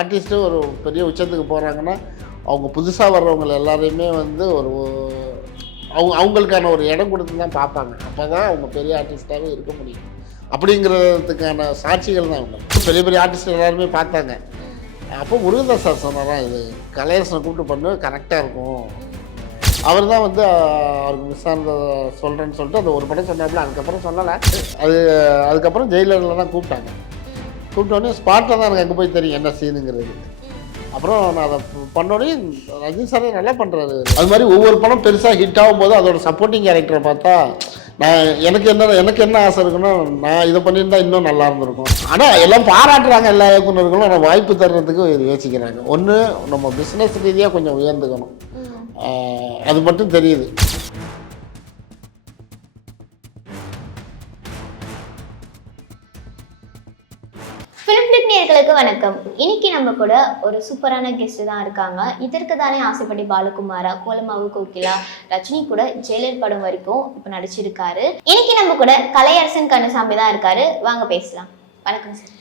Artist ஒரு பெரிய உச்சத்துக்கு போகிறாங்கன்னா அவங்க புதுசாக வர்றவங்க எல்லாரையுமே வந்து ஒரு அவங்க அவங்களுக்கான ஒரு இடம் கொடுத்து தான் பார்ப்பாங்க. அப்போ தான் அவங்க பெரிய ஆர்டிஸ்டாகவே இருக்க முடியும். அப்படிங்கிறதுக்கான சாட்சிகள் தான் அவங்க. பெரிய பெரிய ஆர்டிஸ்ட் எல்லாருமே பார்த்தாங்க. அப்போ முருகதாஸ் சார் சொன்னாராம் இது கலையரசனை கூப்பிட்டு பண்ணு கரெக்டாக இருக்கும். அவர் தான் வந்து அவருக்கு மிஸ் ஆனதை சொல்கிறேன்னு சொல்லிட்டு அந்த ஒரு படம் சொன்னாப்புல அதுக்கப்புறம் சொல்லலை. அது அதுக்கப்புறம் ஜெயிலரில் தான் கூப்பிட்டாங்க. கூப்பிட்டோடனே ஸ்பாட்டில் தான் எனக்கு அங்கே போய் தெரியும் என்ன சீனுங்கிறது. அப்புறம் நான் அதை பண்ணோடனே ரஜினி சாரே நல்லா பண்ணுறாரு அது மாதிரி ஒவ்வொரு படம் பெருசாக ஹிட் ஆகும்போது அதோட சப்போர்ட்டிங் கேரக்டரை பார்த்தா நான் எனக்கு என்ன எனக்கு என்ன ஆசை இருக்குன்னா நான் இதை பண்ணியிருந்தா இன்னும் நல்லா இருந்திருக்கும். ஆனால் எல்லாம் பாராட்டுறாங்க எல்லா இயக்குனர்களும் ஆனால் வாய்ப்பு தர்றதுக்கு யோசிக்கிறாங்க. ஒன்று நம்ம பிஸ்னஸ் ரீதியாக கொஞ்சம் உயர்ந்துக்கணும். அது மட்டும் தெரியுது. ஃபிலிம் கிளிக் நேயர்களுக்கு வணக்கம். இன்னைக்கு நம்ம கூட ஒரு சூப்பரான கெஸ்ட் தான் இருக்காங்க. இதற்கு தானே ஆசைப்படி பாலகுமாரா கோலமாவு கோகிலா ரஜினி கூட ஜெயிலர் படம் வரைக்கும் இப்போ நடிச்சிருக்காரு. இன்னைக்கு நம்ம கூட கலையரசன் கண்ணசாமி தான் இருக்காரு. வாங்க பேசலாம். வணக்கம் சார்.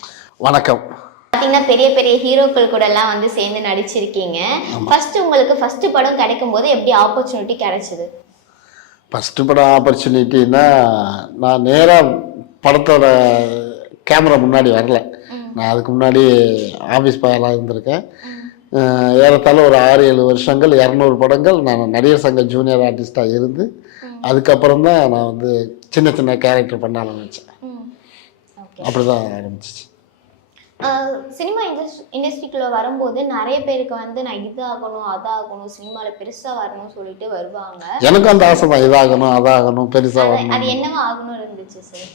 வணக்கம். பார்த்தீங்கன்னா பெரிய பெரிய ஹீரோக்கள் கூட எல்லாம் வந்து சேர்ந்து நடிச்சிருக்கீங்க. ஃபர்ஸ்ட் உங்களுக்கு ஃபர்ஸ்ட் படம் கிடைக்கும் போது எப்படி ஆப்பர்ச்சுனிட்டி கிடைச்சது? ஃபஸ்ட்டு படம் ஆப்பர்ச்சுனிட்டின்னா நான் நேராக படத்தோட கேமரா முன்னாடி வரல. நான் அதுக்கு முன்னாடி ஆஃபீஸ் பையனாக இருந்திருக்கேன். ஏறத்தாழ ஒரு ஆறு ஏழு வருஷங்கள் இரநூறு படங்கள் நான் நடிகர் சங்க ஜூனியர் ஆர்டிஸ்டாக இருந்து அதுக்கப்புறம் தான் நான் வந்து சின்ன சின்ன கேரக்டர் பண்ண ஆரம்பித்தேன் அப்படி தான் ஆரம்பிச்சிச்சு. சினிமா இண்டஸ்ட்ரி இண்டஸ்ட்ரிக்குள்ள வரும்போது நிறைய பேருக்கு வந்து நான் இது ஆகணும் அதாகணும் சினிமாவில் பெருசாக வரணும்னு சொல்லிட்டு வருவாங்க. எனக்கும் அந்த ஆசை தான் இதாகணும் அதாகணும் பெருசாக வரணும் அது என்னவா ஆகணும்னு இருந்துச்சு சார்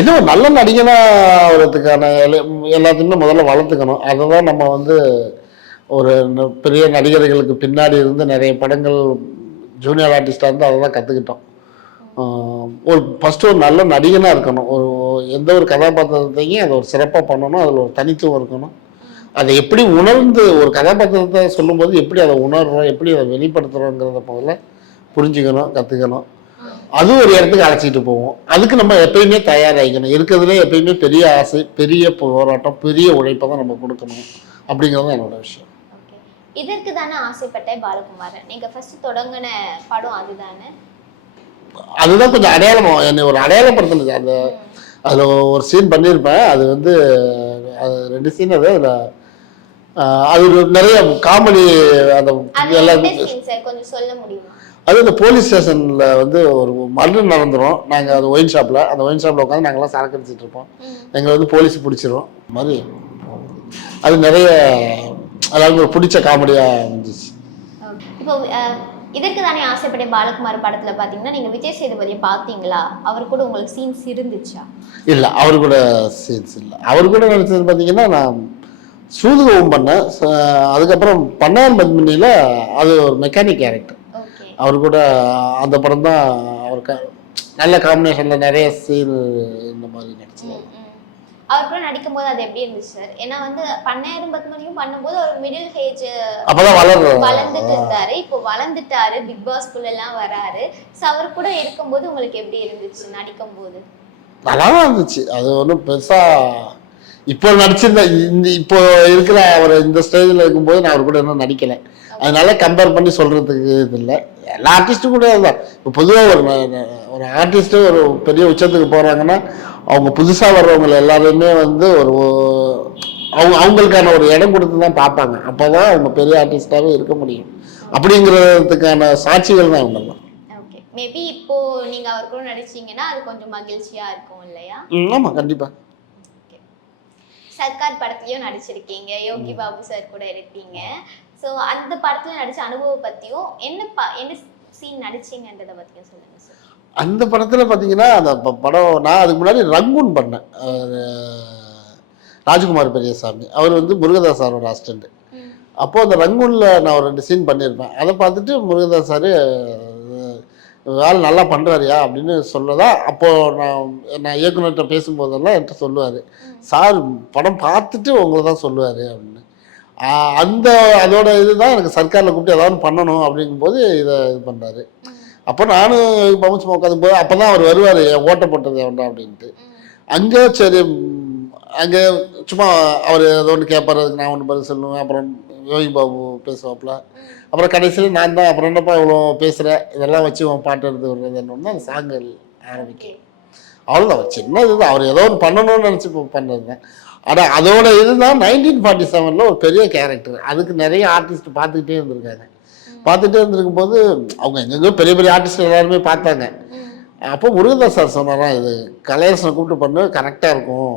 ஏதோ ஒரு நல்ல நடிகனாக வரதுக்கான எல்லாத்தையுமே முதல்ல வளர்த்துக்கணும். அதை தான் நம்ம வந்து ஒரு பெரிய நடிகர்களுக்கு பின்னாடி இருந்து நிறைய படங்கள் ஜூனியர் ஆர்டிஸ்டாக இருந்து அதை தான் கற்றுக்கிட்டோம் ஒரு ஃபஸ்ட்டு ஒரு நல்ல நடிகனாக இருக்கணும். ஒரு எந்த ஒரு கதாபாத்திரத்தையும் அதை ஒரு சிறப்பாக பண்ணணும். அதில் ஒரு தனித்துவம் இருக்கணும். அதை எப்படி உணர்ந்து ஒரு கதாபாத்திரத்தை சொல்லும்போது எப்படி அதை உணர்றோம் எப்படி அதை வெளிப்படுத்துகிறோங்கிறத முதல்ல புரிஞ்சுக்கணும் கற்றுக்கணும் அது ஒரு இடத்துக்கு அழைச்சிட்டு போவோம். அதுக்கு நம்ம எப்பயுமே தயாராகிக்கணும். இருக்கிறதுலே எப்பயுமே பெரிய ஆசை பெரிய போராட்டம் பெரிய உழைப்பை தான் நம்ம கொடுக்கணும். அப்படிங்கிறது என்னோட விஷயம். இதற்கு தானே ஆசைப்பட்டேன் பாலகுமாரன். நீங்க ஃபர்ஸ்ட் தொடங்கின படம் அதுதானே? அதுதான் கொஞ்சம் அடையாளம் என்னை ஒரு அடையாளப்படுத்தினது. அந்த அதில் ஒரு சீன் பண்ணியிருப்பேன். அது வந்து அது ரெண்டு சீன் அது அதில் அது நிறைய காமெடி அந்த எல்லாம் கொஞ்சம் சொல்ல முடியுமா? அது இந்த போலீஸ் ஸ்டேஷனில் வந்து ஒரு மர்டர் நடந்துரும். நாங்கள் அது ஒயின் ஷாப்பில் அந்த ஒயின் ஷாப்பில் உட்காந்து நாங்கள்லாம் சரக்கு அடிச்சிட்டு இருப்போம். எங்களை வந்து போலீஸ் பிடிச்சிரும். மாதிரி அது நிறைய அதாவது ஒரு பிடிச்ச காமெடியாக இருந்துச்சு. இப்போ இதற்கு தானே ஆசைப்பட்டேன் பாலகுமார் படத்துல பாத்தீங்கன்னா நீங்க விஜய் சேதுபதியை பாத்தீங்களா? அவர் கூட உங்களுக்கு சீன்ஸ் இருந்துச்சா? இல்லை அவர் கூட சீன்ஸ் இல்லை. அவர் கூட நடிச்சது பார்த்தீங்கன்னா நான் சூதுகவும் பண்ணேன். அதுக்கப்புறம் பண்ணார் பத்மினியில் அது ஒரு மெக்கானிக் கேரக்டர் அவர் கூட அந்த படம் தான் அவர் க நல்ல காம்பினேஷனில் நிறைய சீன் இந்த மாதிரி நடிச்சது. அவர் கூட நடிக்கும் போது அது எப்படி இருந்துச்சு சார் ஏன்னா வந்து பன்னாயிரம் பத்து மணியும் பண்ணும்போது ஒரு மிடில் ஏஜ் அப்பதான் வளர்ந்துட்டு இருந்தாரு. இப்போ வளர்ந்துட்டாரு பிக் பாஸ்குள்ள எல்லாம் வராரு. ஸோ அவர் கூட இருக்கும்போது உங்களுக்கு எப்படி இருந்துச்சு நடிக்கும் போது நல்லா இருந்துச்சு. அது ஒன்றும் பெருசாக இப்போ நடிச்சிருந்த இந்த இப்போ இருக்கிற அவர் இந்த ஸ்டேஜில் இருக்கும்போது நான் அவர் கூட இன்னும் நடிக்கலை. அதனால கம்பேர் பண்ணி சொல்கிறதுக்கு இது இல்லை. எல்லா ஆர்டிஸ்ட்டும் கூட தான் இப்போ பொதுவாக ஒரு ஒரு ஆர்டிஸ்ட்டு ஒரு பெரிய உச்சத்துக்கு போகிறாங்கன்னா அவங்க புதுசாக வர்றவங்க எல்லாருமே வந்து ஒரு அவங்க அவங்களுக்கான ஒரு இடம் கொடுத்து தான் பார்ப்பாங்க. அப்போ தான் அவங்க பெரிய ஆர்டிஸ்டாகவே இருக்க முடியும். அப்படிங்கிறதுக்கான சாட்சிகள் தான் இவங்கெல்லாம் ஓகே மேபி இப்போ நீங்க அவர் கூட நடிச்சீங்கன்னா அது கொஞ்சம் மகிழ்ச்சியா இருக்கும் இல்லையா? ஆமாம் கண்டிப்பாக சர்க்கார் படத்துலயும் நடிச்சிருக்கீங்க. யோகி பாபு சார் கூட இருப்பீங்க. ஸோ அந்த படத்துல நடிச்ச அனுபவம் பத்தியும் என்ன ப என்ன சீன் நடிச்சீங்கன்றத பத்தியும் சொல்லுங்க சார் அந்த படத்தில் பார்த்தீங்கன்னா அந்த படம் நான் அதுக்கு முன்னாடி ரங்கூன் பண்ணேன். ராஜ்குமார் பெரியசாமி. அவர் வந்து முருகதாஸ் சாரோட அசிஸ்டண்ட் அப்போது அந்த ரங்கூனில் நான் ஒரு ரெண்டு சீன் பண்ணியிருப்பேன். அதை பார்த்துட்டு முருகதாஸ் சார் வேலை நல்லா பண்ணுறாருயா அப்படின்னு சொல்லதான் அப்போது நான் நான் இயக்குனர்கிட்ட பேசும்போதெல்லாம் என்கிட்ட சொல்லுவார். சார் படம் பார்த்துட்டு உங்களை தான் சொல்லுவார் அப்படின்னு. அந்த அதோட இதுதான் எனக்கு சர்க்காரில் கூப்பிட்டு ஏதாவது பண்ணணும் அப்படிங்கும்போது இதை இது பண்ணுறாரு அப்போ நானும் பவுன்ஸ் உட்காந்து போது அப்போ தான் அவர் வருவார் ஓட்ட போட்டது வேண்டாம் அப்படின்ட்டு. அங்கே சரி அங்கே சும்மா அவர் ஏதோ ஒன்று கேட்பார் அதுக்கு நான் ஒன்று பதில் சொல்லுவேன் அப்புறம் யோகி பாபு பேசுவாப்புல. அப்புறம் கடைசியில் நான் தான் அப்புறம் என்னப்பா இவ்வளோ பேசுகிறேன் இதெல்லாம் வச்சு உன் பாட்டு எடுத்து விடுறது என்னன்னா அந்த சாங்கல் ஆரம்பிக்கும். அவ்வளோதான் சின்ன இதுதான் அவர் ஏதோ ஒன்று பண்ணணும்னு நினச்சி பண்ணுறது தான் ஆனால் அதோட இதுதான் நைன்டீன் ஃபார்ட்டி செவனில் ஒரு பெரிய கேரக்டர் அதுக்கு நிறைய ஆர்டிஸ்ட் பார்த்துக்கிட்டே இருந்திருக்காங்க. பார்த்துட்டே இருந்திருக்கும் போது அவங்க எங்கெங்கோ பெரிய பெரிய ஆர்டிஸ்ட் எல்லாருமே பார்த்தாங்க. அப்போ முருகதாஸ் சார் சொன்னாராம் இது? கலையரசனை கூப்பிட்டு பண்ணு கரெக்டாக இருக்கும்.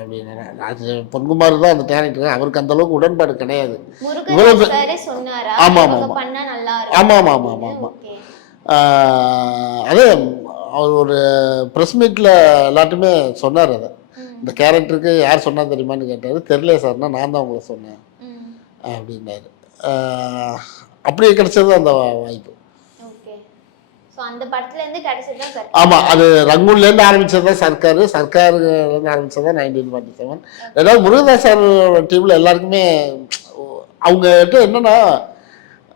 அப்படின்னா பொன்குமார் தான் அந்த டேரக்டர் அவருக்கு அந்த அளவுக்கு உடன்பாடு கிடையாது. இவ்வளவு முருகன் சாரே சொன்னாரா? ஆமா, ஆமா, இவங்க ஆமா. பண்ணா நல்லா ஆமாம் ஆமாம் ஆமாம் ஆமாம் ஆமாம் ஓகே. அதே அவர் ஒரு ப்ரெஸ் மீட்டில் எல்லாத்துமே சொன்னார் அதை. இந்த கேரக்டருக்கு யார் சொன்னா தெரியுமான்னு கேட்டார். தெரியல சார்னா நான் தான் உங்களை சொன்னேன். அப்படின்னாரு. ஆஹ் அப்படி கிடைச்சது அந்த வாய்ப்பு. ஆமாம் அது ரங்கூன்லேருந்து ஆரம்பிச்சது தான் சர்க்கார். சர்க்காருலேருந்து ஆரம்பிச்சது தான் நைன்டீன் ஃபார்ட்டி செவன் ரெண்டாவது முருகதாஸ் சார் டீமில் எல்லாருக்குமே அவங்ககிட்ட என்னன்னா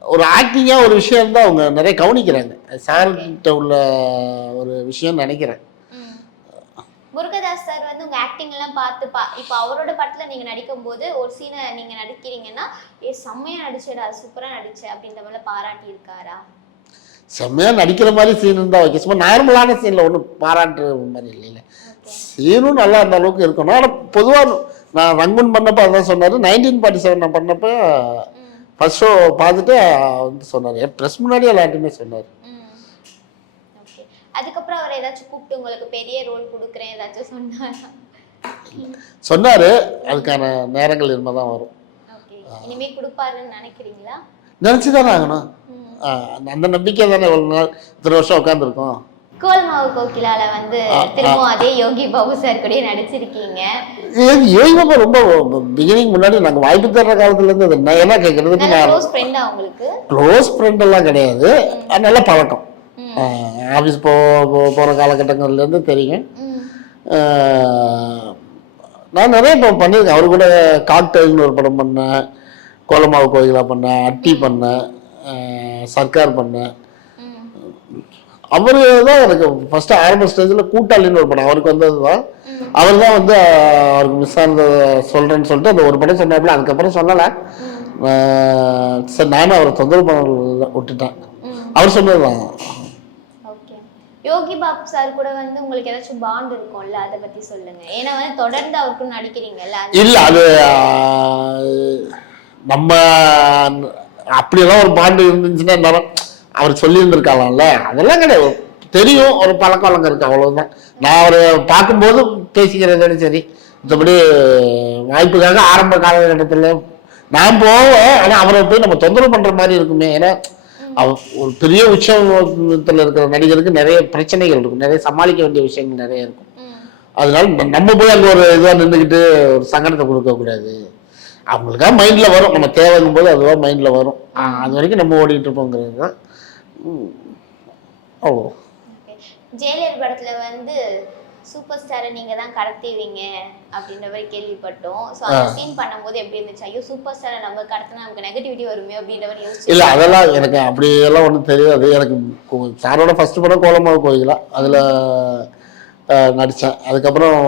ஒரு ஆக்டிங்காக ஒரு விஷயம் தான் அவங்க நிறைய கவனிக்கிறாங்க. சார்கிட்ட உள்ள ஒரு விஷயம் நினைக்கிறேன். எல்லாம் பார்த்து பா இப்போ அவரோட படத்துல நீங்க நடிக்கும் போது ஒரு சீனை நீங்க நடிக்கிறீங்கன்னா ஏ செம்மையா நடிச்சடா சூப்பரா நடிச்ச அப்படின்ற மாதிரி பாராட்டி இருக்காரா செம்மையாக நடிக்கிற மாதிரி சீன் இருந்தால் ஓகே சும்மா நார்மலான சீனில் ஒன்றும் பாராட்டுற மாதிரி இல்லைல்ல சீனும் நல்லா அந்த அளவுக்கு இருக்கணும். ஆனால் பொதுவாக நான் ரங்கூன் பண்ணப்போ அதான் சொன்னார். நைன்டீன் ஃபார்ட்டி செவன் நான் பண்ணப்போ ஃபர்ஸ்ட் ஷோ பார்த்துட்டு வந்து சொன்னார். என் ப்ரெஸ் முன்னாடியே எல்லார்ட்டையுமே சொன்னார். ஓகே. அதுக்கப்புறம் அவர் ஏதாச்சும் கூப்பிட்டு உங்களுக்கு பெரிய ரோல் கொடுக்குறேன் ஏதாச்சும் சொன்னாரா? சொன்னார் அதுக்கான நேரங்கள் இனிமேல் தான் வரும் இனிமே கொடுப்பாருன்னு நினைக்கிறீங்களா? நினச்சி தானே ஆகணும் அந்த நம்பிக்கை தானே இவ்வளோ நாள் இத்தனை வருஷம் உட்காந்துருக்கோம் கோல்மாவு கோகிலால வந்து திரும்பவும் அதே யோகி பாபு சார் கூட நடிச்சிருக்கீங்க. யோகா ரொம்ப பிகினிங் முன்னாடி நாங்கள் வாய்ப்பு தர்ற காலத்துலேருந்து அது நான் என்ன நான் க்ளோஸ் ஃப்ரெண்டா உங்களுக்கு? க்ளோஸ் ஃப்ரெண்ட் எல்லாம் கிடையாது. நல்ல பழக்கம். ஆஃபீஸ் போ போற காலகட்டங்கள்லேருந்து தெரியும். ம். ஆஹ் நான் நிறைய இப்போ பண்ணியிருக்கேன். அவர் கூட காக்டெயில்னு ஒரு படம் பண்ணேன். கோலமாவு கோயிலா பண்ணேன். அட்டி பண்ணேன். சர்க்கார் பண்ணேன். அவர் தான் எனக்கு ஃபர்ஸ்ட் ஆரம்ப ஸ்டேஜில் கூட்டாளின்னு ஒரு படம் அவருக்கு வந்தது தான். அவர் தான் வந்து அவருக்கு மிஸ் ஆனதை சொல்கிறேன்னு சொல்லிட்டு அந்த ஒரு படம் சொன்னாப்புல அதுக்கப்புறம் சொல்லலை. சரி நானும் அவரை தொந்தரவு பண்ண விட்டுட்டேன். அவர் சொன்னது தான். யோகி பாபு சார் கூட வந்து உங்களுக்கு ஏதாச்சும் பாண்ட் இருக்கும்ல அதை பத்தி சொல்லுங்க. ஏன்னா வந்து தொடர்ந்து அவருக்கும் நடிக்கிறீங்கல்ல இல்ல இல்லை அது நம்ம அப்படியெல்லாம் ஒரு பாண்டு இருந்துச்சுன்னா அவர் சொல்லியிருந்திருக்காங்கல்ல அதெல்லாம் கிடையாது. தெரியும் ஒரு பழக்க வழக்கம் இருக்கு அவ்வளவுதான். நான் அவரை பார்க்கும்போது பேசிக்கிறதோட சரி மற்றபடி வாய்ப்புக்காக ஆரம்ப காலகட்டத்தில் நான் போவேன் ஆனால் அவரை போய் நம்ம தொந்தரவு பண்ணுற மாதிரி இருக்குமே. ஏன்னா ஒரு பெரிய உச்சத்தில் இருக்கிற நடிகருக்கு நிறைய பிரச்சனைகள் இருக்கும். நிறைய சமாளிக்க வேண்டிய விஷயங்கள் நிறைய இருக்கும். அதனால நம்ம- போய் அங்கே ஒரு இதாக நின்றுக்கிட்டு ஒரு சங்கடத்தை கொடுக்கக்கூடாது அவங்களுக்காக மைண்டில் வரும். நம்ம தேவைங்கும் போது அதுவாக மைண்டில் வரும். அது வரைக்கும் நம்ம ஓடிட்டு இருப்போங்கிறது தான். அவ்வளோ ஜெயலலிதா படத்துல வந்து சூப்பர் ஸ்டாரை நீங்க தான் கடத்துவீங்க அப்படின்ற மாதிரி கேள்விப்பட்டோம். ஸோ அந்த சீன் பண்ணும்போது எப்படி இருந்துச்சு? ஐயோ சூப்பர் ஸ்டாரை நம்ம கடத்தினா நமக்கு நெகட்டிவிட்டி வருமே அப்படின்ற மாதிரி யோசிச்சு இல்லை அதெல்லாம் எனக்கு அப்படி எல்லாம் ஒன்றும் தெரியாது. எனக்கு சாரோட ஃபர்ஸ்ட் படம் கோலமாவு கோயிலா? அதில் நடித்தேன் அதுக்கப்புறம்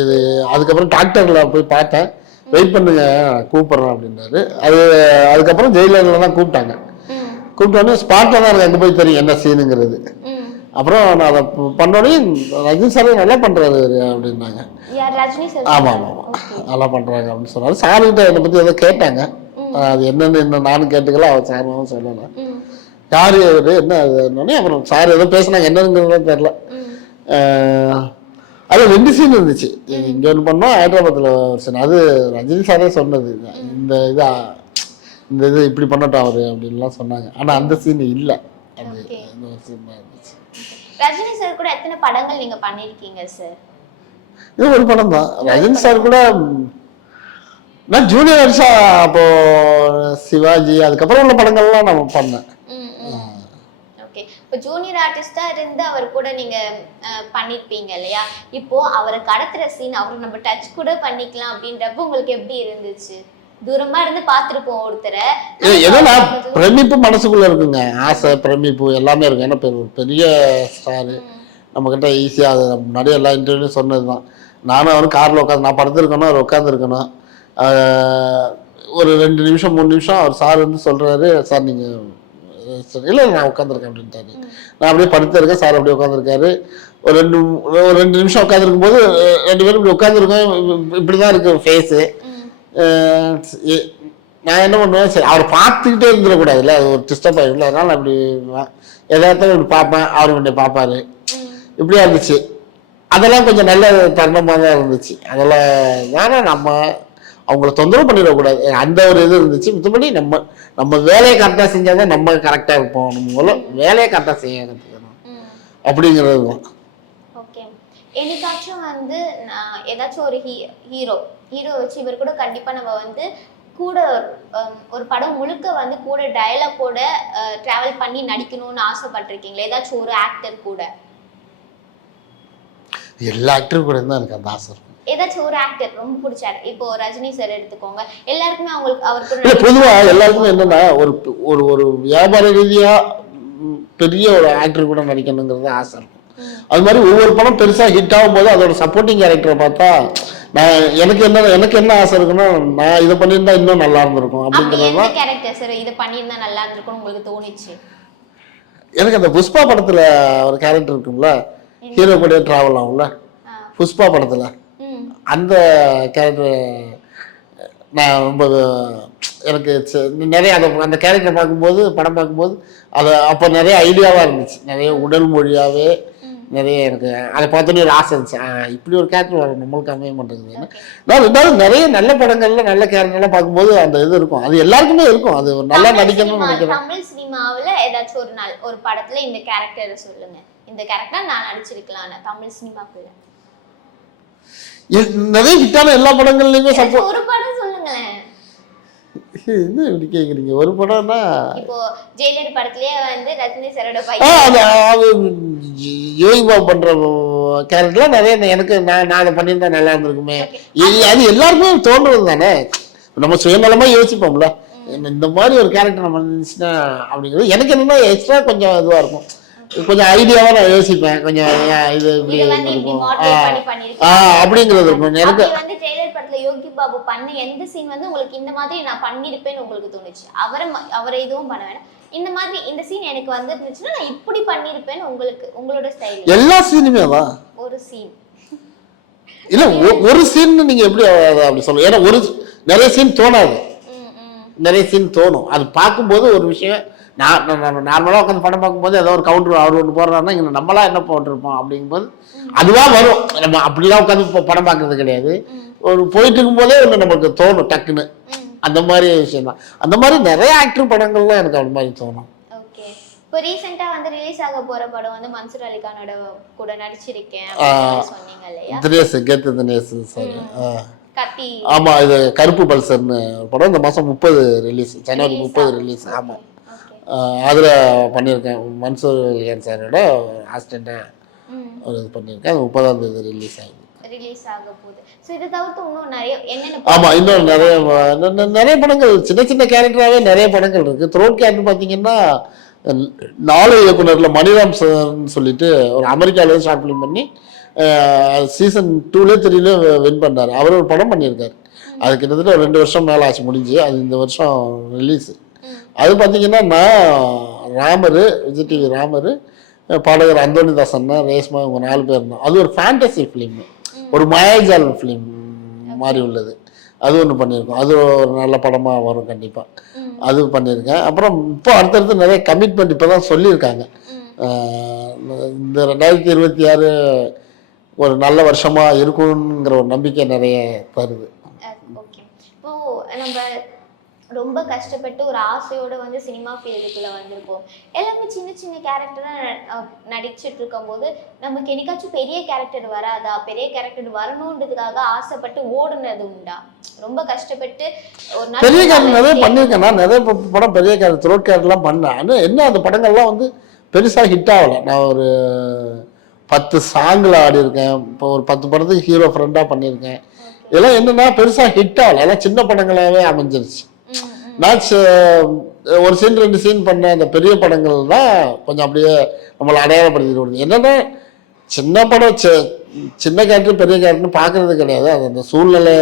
இது அதுக்கப்புறம் டாக்டரில் போய் பார்த்தேன். வெயிட் பண்ணுங்க கூப்பிட்றேன் அப்படின்னாரு. அது அதுக்கப்புறம் ஜெயிலரில் தான் கூப்பிட்டாங்க. கூப்பிட்டோன்னே ஸ்பாட்டில் தான் எனக்கு அங்கே போய் தெரியும் என்ன சீனுங்கிறது அப்புறம் நான் அதை பண்ணோடனே ரஜினி சார் நல்லா பண்ணுறாரு அப்படின்னாங்க. ஆமாம் ஆமாம் ஆமாம் நல்லா பண்ணுறாங்க அப்படின்னு சொன்னாரு. சார்கிட்ட என்னை பற்றி ஏதோ கேட்டாங்க. அது என்னன்னு என்ன நானும் கேட்டுக்கல அவர் சாரும் சொல்லலை. யார் இவர் என்ன அதுன்னொடனே அப்புறம் சார் ஏதோ பேசுனாங்க. என்னங்கிறது தெரியல. ம். ஆஹ் அது ரெண்டு சீன் இருந்துச்சு. இங்கே ஒன்று பண்ணோம் ஹைதராபாத்தில் ஒரு scene. அது ரஜினி சாரே சொன்னது. இந்த இதா இந்த இது இப்படி பண்ணட்டும் அவரு அப்படின்லாம் சொன்னாங்க. ஆனால் அந்த சீன் இல்லை. அது இருந்துச்சு ரஜினி சார் கூட எத்தனை படங்கள் நீங்க பண்ணிருக்கீங்க சார் இது ஒரு படம் தான். ரஜினி சார் கூட நான் ஜூனியர் ஆர்ட்ஸா அப்போ சிவாஜி அதுக்கப்புறம் உள்ள படங்கள்லாம் நம்ம பண்ணேன். ம் ம். ஓகே இப்போ ஜூனியர் ஆர்டிஸ்டா இருந்து அவர் கூட நீங்க பண்ணிருப்பீங்க இல்லையா? இப்போ அவரை கடத்துற சீன் அவரை நம்ம டச் கூட பண்ணிக்கலாம் அப்படின்றப்ப உங்களுக்கு எப்படி இருந்துச்சு? தூரமா இருந்து பார்த்திருப்போம் ஒருத்தரை. என்னன்னா பிரமிப்பு மனசுக்குள்ள இருக்குங்க. ஆசை பிரமிப்பு எல்லாமே இருக்கும் ஏன்னா பெரிய- ஸ்டாரு நம்மக்கிட்ட ஈஸியாக அது முன்னாடி எல்லா இன்டர்வியூலையும் சொன்னது தான் நானும் அவரும் காரில் உட்காந்து நான் படுத்துருக்கணும் அவர் உட்காந்துருக்கணும் ஒரு ரெண்டு நிமிஷம் மூணு நிமிஷம் அவர் சார் வந்து சொல்கிறாரு சார் நீங்கள் இல்லை நான் உட்காந்துருக்கேன் அப்படின்ட்டாரு. நான் அப்படியே படுத்திருக்கேன் சார் அப்படியே உட்காந்துருக்காரு ஒரு ரெண்டு ஒரு ரெண்டு நிமிஷம் உட்காந்துருக்கும் போது ரெண்டு பேரும் இப்படி உட்காந்துருக்கோம் இப்படி தான் இருக்கு ஃபேஸு நான் என்ன பண்ணுவேன்? சரி அவரை பார்த்துக்கிட்டே இருந்துடக்கூடாதுல்ல. அது ஒரு டிஸ்டர்ப் ஆகிடும்ல அதனால நான் இப்படி எதார்த்தம் இப்படி பார்ப்பேன். அவர் என்னை பார்ப்பாரு. இப்படியா இருந்துச்சு. அதெல்லாம் கொஞ்சம் நல்ல தருணமாக தான் இருந்துச்சு. அதெல்லாம் ஏன்னா நம்ம அவங்கள தொந்தரவு பண்ணிடக்கூடாது. அந்த ஒரு இது இருந்துச்சு. மற்றபடி நம்ம நம்ம வேலையை கரெக்டாக செஞ்சால் தான் நம்ம கரெக்டாக இருப்போம். நம்ம வேலையை கரெக்டாக செய்ய கற்றுக்கணும் அப்படிங்கிறது தான். என்னைக்காச்சும் வந்து நான் ஏதாச்சும் ஒரு ஹீ ஹீரோ ஹீரோ வச்சு இவர் கூட கண்டிப்பாக நம்ம வந்து கூட ஒரு படம் முழுக்க வந்து கூட டயலாக் கூட ட்ராவல் பண்ணி நடிக்கணும்னு ஆசைப்பட்டிருக்கீங்களா? ஏதாச்சும் ஒரு ஆக்டர் கூட? எல்லா ஆக்டரும் கூட தான் எனக்கு அந்த ஆசை இருக்கும் ஏதாச்சும் ஒரு ஆக்டர் ரொம்ப பிடிச்ச actor. இப்போ ரஜினி சார் எடுத்துக்கோங்க. எல்லாருக்குமே அவங்களுக்கு அவர் கூட இல்லை பொதுவாக எல்லாருக்குமே என்னன்னா ஒரு ஒரு ஒரு வியாபார ரீதியாக பெரிய ஒரு ஆக்டர் கூட நடிக்கணுங்கிறது ஆசை இருக்கும். அது மாதிரி ஒவ்வொரு படம் பெருசாக ஹிட் ஆகும்போது அதோட சப்போர்ட்டிங் கேரக்டரை பார்த்தா நான் எனக்கு என்ன எனக்கு என்ன ஆசை இருக்குன்னா நான் இதை பண்ணியிருந்தா இன்னும் நல்லா இருந்திருக்கும் அப்படி அப்படிங்கிறது தான். கேரக்டர் சார் இதை பண்ணியிருந்தா நல்லா இருந்திருக்கும்னு உங்களுக்கு தோணுச்சு? எனக்கு அந்த புஷ்பா படத்தில் ஒரு கேரக்டர் இருக்கும்ல ஹீரோ கூட ட்ராவல் ஆகும்ல. புஷ்பா படத்தில். அந்த கேரக்டர் நான் ரொம்ப எனக்கு நிறைய அந்த அந்த கேரக்டர் பார்க்கும்போது படம் பார்க்கும்போது அது அப்போ நிறைய ஐடியாவாக இருந்துச்சு. நிறைய உடல் மொழியாகவே. நிறைய எனக்கு அதை பார்த்தோன்னே ஒரு ஆசை இருந்துச்சு. இப்படி ஒரு கேரக்டர் வரும் நம்மளுக்கு அமைய மாட்டேங்குதுன்னு Okay. நான் ரெண்டாவது நிறைய நல்ல படங்கள்ல நல்ல கேரக்டர்லாம் பார்க்கும்போது அந்த இது இருக்கும். அது எல்லாருக்குமே இருக்கும். அது ஒரு நல்லா நடிக்கணும்னு நினைக்கிறேன் தமிழ் சினிமாவுல ஏதாச்சும் ஒரு நாள் ஒரு படத்துல இந்த கேரக்டரை சொல்லுங்க. இந்த கேரக்டர் நான் நடிச்சிருக்கலாம் தமிழ் சினிமாக்குள்ள. நிறைய ஹிட்டான எல்லா படங்கள்லையுமே சப்போ ஒரு படம் சொல்லுங்களேன். என்ன இப்படி கேட்குறீங்க ஒரு படம்னா இப்போ ஜெயிலர் படத்துலயே வந்து ரஜினி சாரோட ஆ பையன் அது அது யோகி பாபு பண்ற கேரக்டர்லாம் நிறைய எனக்கு நான் நான் பண்ணியிருந்தா நல்லா இருந்திருக்குமே. அது எல்லாருக்குமே தோன்றது தானே? நம்ம சுயநலமா யோசிப்போம்ல. இந்த மாதிரி ஒரு கேரக்டர் நம்ம இருந்துச்சுன்னா அப்படிங்கிறது எனக்கு என்னன்னா எக்ஸ்ட்ரா கொஞ்சம் இதுவா இருக்கும். கொஞ்சம் ஐடியாவா நான் யோசிப்பேன். கொஞ்சம் இது இப்படி இருக்கும் ஆ. அப்படிங்கிறது இருக்கும் எனக்கு வந்து ஜெயிலர் படத்துல யோகி பாபு பண்ண எந்த சீன் வந்து உங்களுக்கு இந்த மாதிரி நான் பண்ணிருப்பேன்னு உங்களுக்கு தோணுச்சு? அவரை அவரை எதுவும் பண்ண வேணாம். இந்த மாதிரி இந்த சீன் எனக்கு வந்துருந்துச்சுன்னா நான் இப்படி பண்ணிருப்பேன்னு உங்களுக்கு உங்களோட ஸ்டைல் எல்லா சீனுமே தான் ஒரு சீன் இல்ல ஒரு சீன் நீங்க எப்படி அப்படி சொல்லுங்க ஏன்னா ஒரு நிறைய சீன் தோணாது. நிறைய சீன் தோணும். அது பார்க்கும்போது ஒரு விஷயம் நான் நார்மலாக உட்காந்து படம் பார்க்கும்போது ஏதோ ஒரு கவுண்டர் அவர் ஒன்று போடுறாருன்னா இங்கே நம்மளா என்ன போட்டிருப்போம் அப்படிங்கும்போது அதுவாக வரும். நம்ம அப்படிலாம் உட்காந்து இப்போ படம் பார்க்கறது கிடையாது. ஒரு போயிட்டு இருக்கும்போதே ஒன்று நமக்கு தோணும் டக்குன்னு. அந்த மாதிரி விஷயம் தான் அந்த மாதிரி நிறைய ஆக்டர் படங்கள்லாம் எனக்கு அந்த மாதிரி தோணும். ஓகே. இப்போ ரீசெண்டா வந்து ரிலீஸ் ஆக போற படம் வந்து மன்சூர் அலிகானோட கூட நடிச்சிருக்கேன் சொன்னீங்க இல்லையா? தினேஷ் கெத்து தினேஷ் சாரி கத்தி. ஆமாம் இது கருப்பு பல்சர்னு ஒரு படம். இந்த மாதம் முப்பது ரிலீஸ் ஜனவரி முப்பது ரிலீஸ் ஆமாம் அதில் பண்ணியிருக்கேன். மன்சூர் அலிகான் சாரோட ஆஸ்டண்ட்டாக ம். ஒரு இது பண்ணியிருக்கேன். அது முப்பதாம் தேதி ரிலீஸ் ஆகுது ரிலீஸ் ஆக போகுது. ஸோ இதை தவிர்த்து இன்னும் நிறைய என்னென்ன ஆமாம் இன்னும் நிறைய நிறைய படங்கள் சின்ன சின்ன கேரக்டராகவே நிறைய படங்கள் இருக்குது த்ரோட் கேரக்டர் பார்த்தீங்கன்னா நாலு இயக்குனரில் மணிராம் சார்னு சொல்லிட்டு ஒரு அமெரிக்காவில் ஸ்டார்ட் ஃபிலிம் பண்ணி சீசன் டூலே த்ரீல வின் பண்ணார். அவர் ஒரு படம் பண்ணியிருக்காரு. அது கிட்டத்தட்ட ஒரு ரெண்டு வருஷம் மேலே ஆச்சு முடிஞ்சு. அது இந்த வருஷம் ரிலீஸு. அது பார்த்தீங்கன்னா நான் ராமர் விஜய் டிவி ராமர் பாடகர் அந்தோனிதாசன் ரேஷ்மா இவங்க நாலு பேர் இருந்தோம் அது ஒரு ஃபேண்டசி ஃபிலிம் ஒரு மாயாஜால் ஃபிலிம் மாதிரி உள்ளது. அது ஒன்று பண்ணியிருக்கோம். அது ஒரு நல்ல படமாக வரும் கண்டிப்பாக அது பண்ணியிருக்கேன். அப்புறம் இப்போ அடுத்தடுத்து நிறைய கமிட்மெண்ட் இப்போ தான் சொல்லியிருக்காங்க இந்த ரெண்டாயிரத்தி இருபத்தி ஆறு ஒரு நல்ல வருஷமாக இருக்குங்கிற ஒரு நம்பிக்கை நிறைய தருது. ஓகே நம்ம ரொம்ப கஷ்டப்பட்டு ஒரு ஆசையோட வந்து சினிமா ஃபீல்டுக்குள்ள வந்திருப்போம் எல்லாமே சின்ன சின்ன கேரக்டராக நடிச்சிட்டு இருக்கும்போது நமக்கு என்னைக்காச்சும் பெரிய கேரக்டர் வராதா? பெரிய கேரக்டர் வரணுன்றதுக்காக ஆசைப்பட்டு ஓடுனது உண்டா? ரொம்ப கஷ்டப்பட்டு ஒரு நாள் பெரிய கேரக்டர் நிறைய பண்ணியிருக்கேன். நான் நிறைய படம் பெரிய கேரக்டர் த்ரோட் கேரக்டர்லாம் பண்ணேன். ஆனால் என்ன அந்த படங்கள்லாம் வந்து பெருசாக ஹிட் ஆகலை. நான் ஒரு பத்து சாங்கில் ஆடியிருக்கேன். இப்போ ஒரு பத்து படத்துக்கு ஹீரோ ஃப்ரெண்டாக பண்ணியிருக்கேன். இதெல்லாம் என்னன்னா பெருசாக ஹிட் ஆகலை. எல்லாம் சின்ன படங்களாகவே அமைஞ்சிருச்சு. ம், ம். நான் ச- ஒரு சீன் ரெண்டு சீன் பண்ண அந்த பெரிய படங்கள் தான் கொஞ்சம் அப்படியே நம்மளை அடையாளப்படுத்திட்டு வருது. என்னன்னா சின்ன படம் சின்ன கேரக்டர் பெரிய கேரக்டர் பார்க்கறது கிடையாது. அது அந்த சூழ்நிலை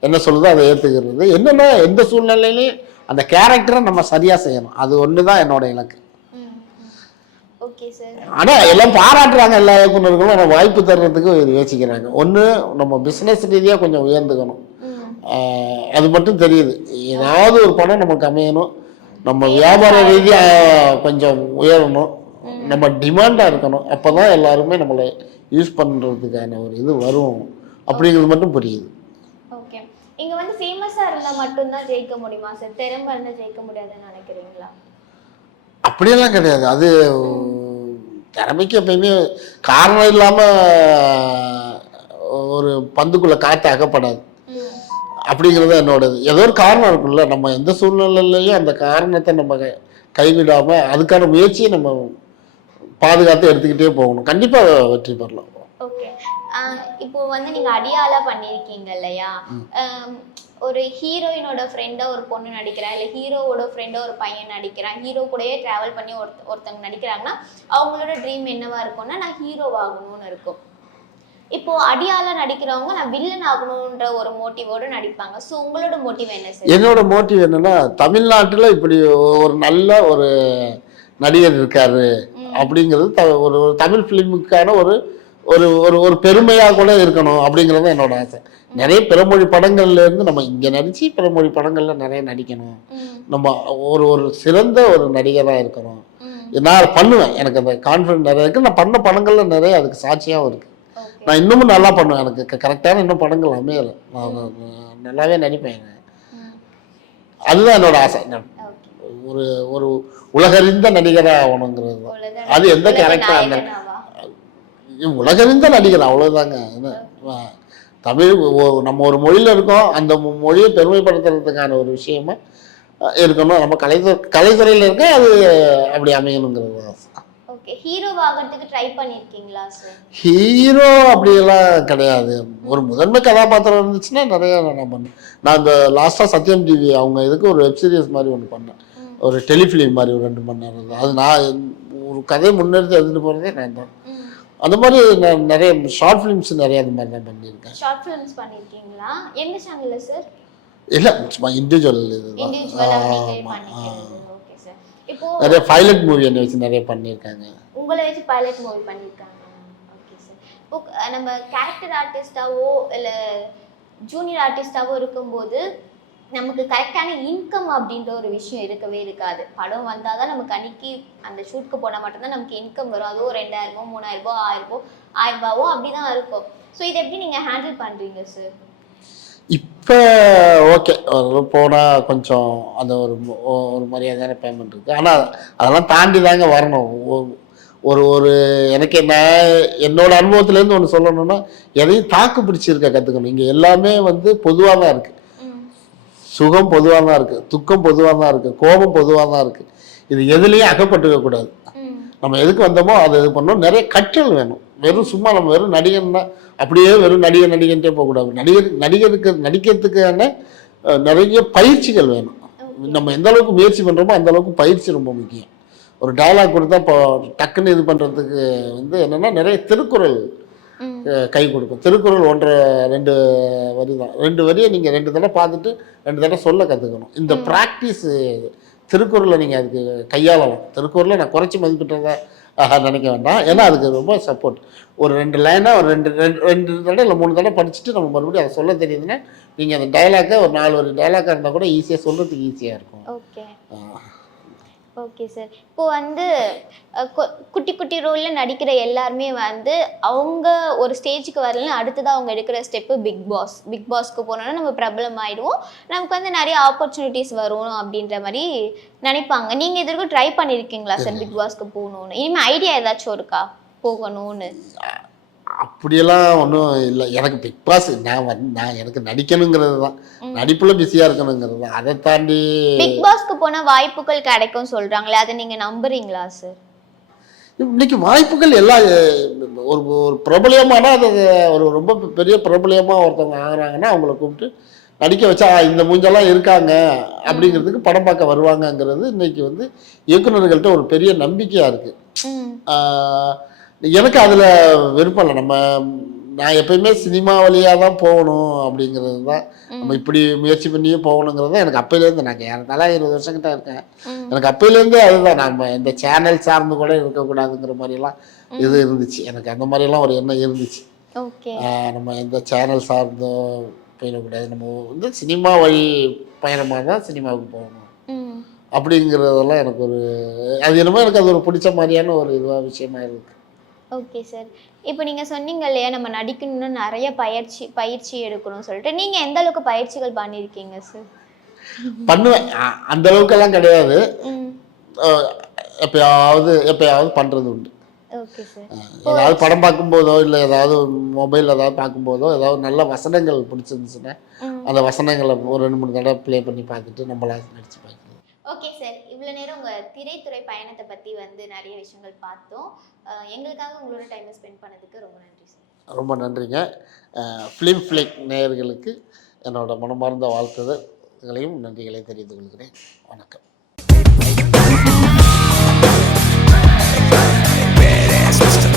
என்ன சொல்லுதோ அதை ஏற்றுக்கிறது என்னென்னா எந்த சூழ்நிலையிலையும் அந்த கேரக்டரை நம்ம சரியாக செய்யணும். அது ஒன்று தான் என்னோட இலக்கு. ஆனால் எல்லாம் பாராட்டுறாங்க எல்லா இயக்குனர்களும் ஆனால் வாய்ப்பு தர்றதுக்கு யோசிக்கிறாங்க. ஒன்று நம்ம பிஸ்னஸ் ரீதியாக கொஞ்சம் உயர்ந்துக்கணும். அது மட்டும் தெரியுது. ஏதாவது ஒரு படம் நமக்கு அமையணும். நம்ம வியாபார ரீதியாக கொஞ்சம் உயரணும். நம்ம டிமாண்டாக இருக்கணும். அப்போ தான் எல்லாருமே நம்மளை யூஸ் பண்ணுறதுக்கான ஒரு இது வரும். அப்படிங்கிறது மட்டும் புரியுது. ஓகே. இங்க வந்து ஃபேமஸா இருந்தா மட்டும்தான் ஜெயிக்க முடியுமா? சார் திறமை இருந்தா ஜெயிக்க முடியாதுன்னு நினைக்கிறீங்களா? அப்படியெல்லாம் கிடையாது. அது திறமைக்கு எப்பயுமே காரணம் இல்லாமல் ஒரு பந்துக்குள்ளே காற்று அகப்படாது. அப்படிங்கிறது என்னோடது. ஏதோ ஒரு காரணம் இருக்குல்ல நம்ம எந்த சூழ்நிலையிலையும் அந்த காரணத்தை நம்ம கை- கைவிடாம அதுக்கான முயற்சியை நம்ம பாதுகாத்து எடுத்துக்கிட்டே போகணும். கண்டிப்பா வெற்றி பெறலாம். ஓகே இப்போ வந்து நீங்க அடியாளா பண்ணியிருக்கீங்க இல்லையா? ஒரு ஹீரோயினோட ஃப்ரெண்டா ஒரு பொண்ணு நடிக்கிறா இல்ல ஹீரோவோட ஃப்ரெண்டா ஒரு பையன் நடிக்கிறான் ஹீரோ கூடயே டிராவல் பண்ணி ஒருத்த ஒருத்தவங்க நடிக்கிறாங்கன்னா அவங்களோட ட்ரீம் என்னவா இருக்கும்னா நான் ஹீரோ ஆகணும்னு இருக்கும். இப்போ அடியாளா நடிக்கிறவங்க நான் வில்லன் ஆகணுன்ற ஒரு மோட்டிவோட நடிப்பாங்க. ஸோ உங்களோட மோட்டிவ் என்ன சார் என்னோட மோட்டிவ் என்னன்னா தமிழ்நாட்டுல இப்படி ஒரு நல்ல ஒரு நடிகர் இருக்காரு அப்படிங்கிறது த- ஒரு ஒரு தமிழ் ஃபிலிமுக்கான ஒரு ஒரு ஒரு ஒரு பெருமையாக கூட இருக்கணும் அப்படிங்கிறது என்னோட ஆசை. நிறைய பிறமொழி படங்கள்ல இருந்து நம்ம இங்க நடிச்சு பிறமொழி படங்கள்ல நிறைய நடிக்கணும். நம்ம ஒரு ஒரு சிறந்த ஒரு நடிகராக இருக்கணும். நான் பண்ணுவேன். எனக்கு அந்த கான்ஃபிடன்ட் நிறைய இருக்கு. நான் பண்ண படங்கள்ல நிறைய அதுக்கு சாட்சியாகவும் இருக்கு. ஓகே நான் இன்னமும் நல்லா பண்ணுவேன். எனக்கு கரெக்டான இன்னும் படங்கள் அமையலை. நான் நல்லாவே நடிப்பேன். ம். அதுதான் என்னோட ஆசை. ஒரு ஒரு உலகறிந்த நடிகராக ஆகணுங்கிறது அது எந்த உலக கேரக்டர் அந்த நாயகனாவா? உலகறிந்த நடிகர் அவ்வளோதாங்க தமிழ் நம்ம ஒரு மொழியில் இருக்கோம். அந்த மொழியை பெருமைப்படுத்துறதுக்கான ஒரு விஷயமா இருக்கணும். நம்ம கலைத்துறை கலைத்துறையில் இருக்க? அது அப்படி அமையணுங்கிறது ஆசை ஓகே ஹீரோ ஆகிறதுக்கு ட்ரை பண்ணிருக்கீங்களா சார் ஹீரோ அப்படியெல்லாம் கிடையாது. ஒரு முதன்மை கதாபாத்திரம் இருந்துச்சுன்னா நிறைய நான் பண்ணேன். நான் இந்த லாஸ்ட்டாக சத்யம் டிவி அவங்க இதுக்கு ஒரு வெப் சீரிஸ் மாதிரி ஒன்று பண்ணேன். ஒரு டெலிஃபிலிம் மாதிரி ஒரு ரெண்டு மணி நேரம். அது நான் ஒரு கதையை முன்னெடுத்து எடுத்துகிட்டு போகிறதே நான் தான். அந்த மாதிரி நான் நிறைய ஷார்ட் ஃபிலிம்ஸ் நிறைய அந்த மாதிரி தான் பண்ணியிருக்கேன். ஷார்ட் ஃபிலிம்ஸ் பண்ணிருக்கீங்களா? எந்த சேனல்ல சார் இல்லை இண்டிவிஜுவல் இதுதான் இப்போ நிறைய பைலட் மூவி என்னை வச்சு நிறைய பண்ணியிருக்காங்க. உங்களை வச்சு பைலட் மூவி பண்ணிருக்காங்க ஓகே சார் இப்போ நம்ம கேரக்டர் ஆர்டிஸ்டாவோ இல்ல ஜூனியர் ஆர்டிஸ்டாவோ இருக்கும்போது நமக்கு கரெக்டான இன்கம் அப்படின்ற ஒரு விஷயம் இருக்கவே இருக்காது. படம் வந்தால் தான் நமக்கு அன்னைக்கு அந்த ஷூட்க்கு போனால் மட்டும்தான் நமக்கு இன்கம் வரும். அதுவும் ரெண்டாயிரமோ மூணாயிரமோ ஆயிரமோ ஆயிரம் ரூபாவோ அப்படி தான் இருக்கும். ஸோ இதை எப்படி நீங்கள் ஹேண்டில் பண்ணுறீங்க சார் இப்போ ஓகே போனால் கொஞ்சம் அந்த ஒரு ஒரு மரியாதையான பேமெண்ட் இருக்குது ஆனால் அதெல்லாம் தாண்டி தாங்க வரணும். ஒரு ஒரு எனக்கு நான் என்னோட அனுபவத்துலேருந்து ஒன்று சொல்லணும்னா எதையும் தாக்கு பிடிச்சிருக்க கற்றுக்கணும் இங்கே எல்லாமே வந்து பொதுவாக தான் இருக்குது சுகம் பொதுவாக தான் இருக்குது துக்கம் பொதுவாக தான் இருக்குது கோபம் பொதுவாக தான் இருக்குது இது எதுலேயும் அகப்பட்டுக்க கூடாது. நம்ம எதுக்கு வந்தோமோ அதை இது பண்ணணும். நிறைய கற்றல் வேணும். வெறும் சும்மா நம்ம வெறும் நடிகன்னா அப்படியே வெறும் நடிகர் நடிகன்ட்டே போகக்கூடாது. நடிகர் நடிகருக்கு நடிக்கிறதுக்கான நிறைய பயிற்சிகள் வேணும். நம்ம எந்த அளவுக்கு முயற்சி பண்ணுறோமோ அந்த அளவுக்கு பயிற்சி ரொம்ப முக்கியம். ஒரு டயலாக் கொடுத்தா இப்போ டக்குன்னு இது பண்ணுறதுக்கு வந்து என்னென்னா நிறைய திருக்குறள் கை கொடுக்கும். திருக்குறள் ஒன்றரை ரெண்டு வரி தான். ரெண்டு வரியை நீங்கள் ரெண்டு தடவை பார்த்துட்டு ரெண்டு தடவை சொல்ல கற்றுக்கணும் இந்த ப்ராக்டிஸ் திருக்குறளை நீங்கள் அதுக்கு கையாளலாம். திருக்குறளை நான் குறைச்சி மதிப்பிட்டதா ஆஹா, நினைக்க வேண்டாம். ஏன்னா அதுக்கு ரொம்ப சப்போர்ட் ஒரு ரெண்டு லைனாக ஒரு ரெண்டு ரெண்டு ரெண்டு தடவை இல்லை மூணு தடவை படிச்சுட்டு நம்ம மறுபடியும் அதை சொல்ல தெரியுதுன்னா நீங்கள் அந்த டயலாக்கை ஒரு நாலு ஒரு டயலாக்காக இருந்தால் கூட ஈஸியாக சொல்கிறதுக்கு ஈஸியாக இருக்கும். ஓகே சார் இப்போ வந்து குட்டி குட்டி ரோலில் நடிக்கிற எல்லாருமே வந்து அவங்க ஒரு ஸ்டேஜுக்கு வரலன்னா அடுத்ததாக அவங்க எடுக்கிற ஸ்டெப்பு பிக் பாஸ் பிக் பாஸ்க்கு போனோன்னா நம்ம பிரபலம் ஆயிடுவோம் நமக்கு வந்து நிறைய ஆப்பர்ச்சுனிட்டிஸ் வரும் அப்படின்ற மாதிரி நினைப்பாங்க. நீங்கள் இதற்கு ட்ரை பண்ணியிருக்கீங்களா சார் பிக் பாஸ்க்கு போகணுன்னு இனிமேல் ஐடியா ஏதாச்சும் இருக்கா? போகணும்னு. அப்படியெல்லாம் ஒன்றும் இல்லை. எனக்கு பிக் பாஸ் நான் வந்து நான் எனக்கு நடிக்கணுங்கிறது தான். நடிப்பில் பிஸியாக இருக்கணுங்கிறது தான். அதை தாண்டி பிக் பாஸ்க்கு போனால் வாய்ப்புகள் கிடைக்கும் சொல்கிறாங்களே அதை நீங்கள் நம்புறீங்களா சார் இன்னைக்கு வாய்ப்புகள் எல்லாம் அஹ், ஒரு ஒரு பிரபலியமான அது ஒரு ரொம்ப பெரிய பிரபலியமாக ஒருத்தவங்க ஆகுறாங்கன்னா அவங்கள கூப்பிட்டு நடிக்க வச்சா "ஆ, இந்த மூஞ்செல்லாம் இருக்காங்க. அப்படிங்கிறதுக்கு படம் பார்க்க வருவாங்கங்கிறது இன்னைக்கு வந்து இயக்குனர்கள்ட்ட ஒரு பெரிய நம்பிக்கையாக இருக்குது எனக்கு அதில் விருப்பம் இல்லை. நம்ம நான் எப்பயுமே சினிமா வழியாக தான் போகணும் அப்படிங்கிறது தான். நம்ம இப்படி முயற்சி பண்ணியே போகணுங்கிறது தான் எனக்கு அப்பையிலேருந்து. நான் ஏறத்தால இருபது வருஷம் கிட்ட இருக்கேன். எனக்கு அப்பையிலேருந்தே அதுதான். நம்ம இந்த சேனல் சார்ந்து கூட இருக்கக்கூடாதுங்கிற மாதிரிலாம் இது இருந்துச்சு. எனக்கு அந்த மாதிரிலாம் ஒரு எண்ணம் இருந்துச்சு. நம்ம எந்த சேனல் சார்ந்தோ போயிடக்கூடாது. நம்ம வந்து சினிமா வழி பயணமாக தான் சினிமாவுக்கு போகணும். அப்படிங்கிறதெல்லாம் எனக்கு ஒரு அது என்னமோ எனக்கு அது ஒரு பிடிச்ச மாதிரியான ஒரு இதுவாக விஷயமா இருக்கு. ஓகே சார் இப்போ நீங்கள் சொன்னீங்க இல்லையா நம்ம நடிக்கணும்னு நிறைய பயிற்சி பயிற்சி எடுக்கணும்னு சொல்லிட்டு. நீங்கள் எந்த அளவுக்கு பயிற்சிகள் பண்ணியிருக்கீங்க சார் பண்ணுவேன். அந்த அளவுக்கெல்லாம் கிடையாது. எப்பயாவது எப்பயாவது பண்ணுறது உண்டு. ஓகே சார் ஏதாவது படம் பார்க்கும்போதோ இல்லை ஏதாவது மொபைல் ஏதாவது பார்க்கும்போதோ ஏதாவது நல்ல வசனங்கள் பிடிச்சிருந்துச்சுன்னா அந்த வசனங்களை ஒரு ரெண்டு மூணு தடவை ப்ளே பண்ணி பார்த்துட்டு நம்மளா நடிச்சு பார்க்குறது ஓகே சார் இவ்வளோ நேரம் உங்கள் திரைத்துறை பயணத்தை பற்றி வந்து நிறைய விஷயங்கள் பார்த்தோம். எங்களுக்காக உங்களோட டைமை ஸ்பெண்ட் பண்ணதுக்கு ரொம்ப நன்றி சார் ரொம்ப நன்றிங்க. ஃபிலிம் ஃபிளிக் நேயர்களுக்கு என்னோட மனமார்ந்த வாழ்த்துதல்களையும் நன்றிகளை தெரிந்து கொள்கிறேன். வணக்கம். Mr.